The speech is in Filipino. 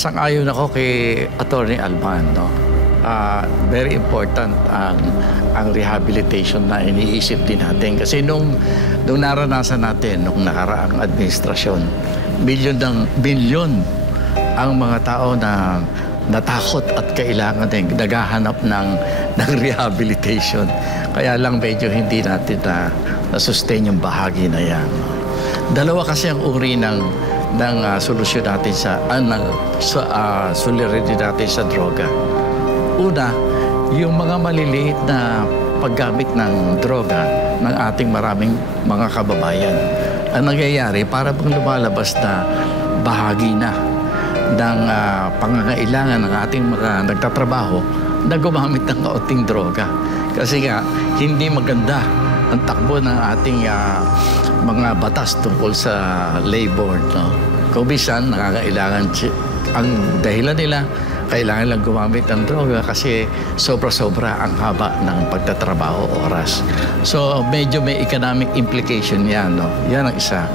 sang-ayon ako kay Attorney Alban, no? Very important ang rehabilitation na iniisip din natin. Kasi nung naranasan natin, nung nakaraang administrasyon, bilyon ang mga tao na natakot at kailangan din naghahanap ng rehabilitation. Kaya lang medyo hindi natin na-sustain yung bahagi na yan. Dalawa kasi ang uri ng solusyon natin solidarity natin sa droga. Una, yung mga maliliit na paggamit ng droga ng ating maraming mga kababayan. Ang nangyayari, para pang lumalabas na bahagi na ng pangangailangan ng ating mga nagtatrabaho na gumamit ng kaunting droga. Kasi nga, hindi maganda ang takbo ng ating mga batas tungkol sa labor. No? Kung bisan, nakakailangan, ang dahilan nila, kailangan lang gumamit ng droga kasi sobra-sobra ang haba ng pagtatrabaho oras. So, medyo may economic implication yan. No? Yan ang isa.